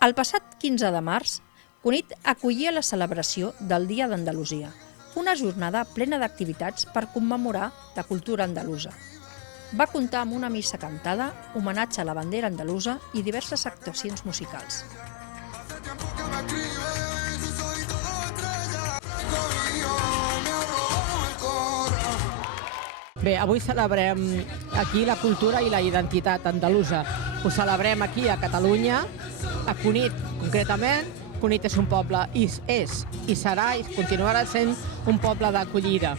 El passat 15 de març, Cunit acollia la celebració del Dia d'Andalusia, una jornada plena d'activitats per commemorar la cultura andalusa. Va comptar amb una missa cantada, homenatge a la bandera andalusa i diverses actuacions musicals. Bé, avui celebrem aquí la cultura i la identitat andalusa. Ho celebrem aquí a Catalunya, a Cunit concretament. Cunit és un poble, és i serà i continuarà sent un poble d'acollida.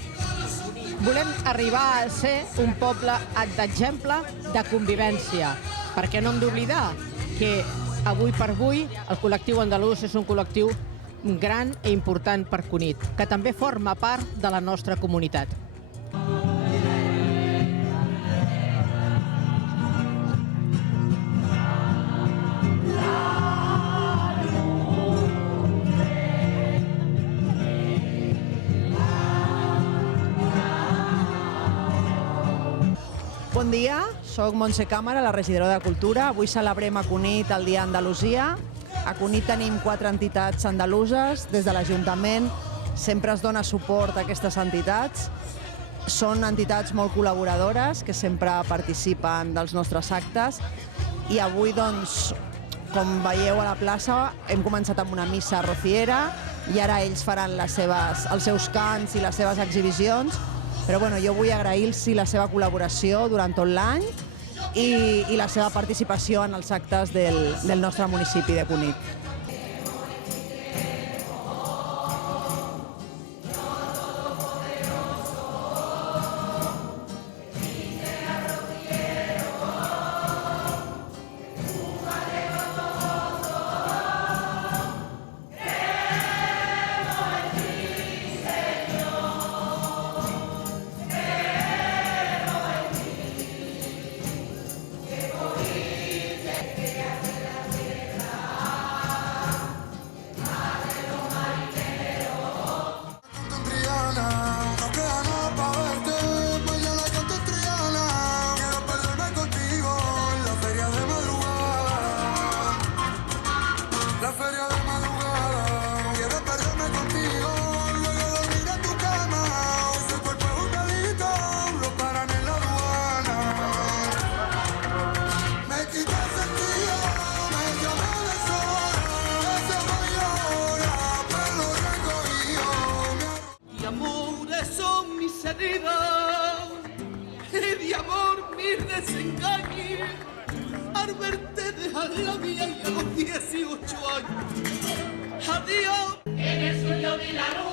Volem arribar a ser un poble d'exemple de convivència, perquè no hem d'oblidar que avui per avui el col·lectiu andalús és un col·lectiu gran i important per Cunit, que també forma part de la nostra comunitat. Bon dia, soc Montse Càmara, la regidora de Cultura. Avui celebrem a Cunit el Dia d'Andalusia. A Cunit tenim 4 entitats andaluses. Des de l'Ajuntament sempre es dona suport a aquestes entitats. Són entitats molt col·laboradores que sempre participen dels nostres actes. I avui, doncs, com veieu a la plaça, hem començat amb una missa rociera i ara ells faran els seus cants i les seves exhibicions. Però jo vull agrair-los la seva col·laboració durant tot l'any i la seva participació en els actes del nostre municipi de Cunit. Y de amor mis desengaños, al verte dejar la mía y a los 18 años. Adiós. En el sueño de la luz.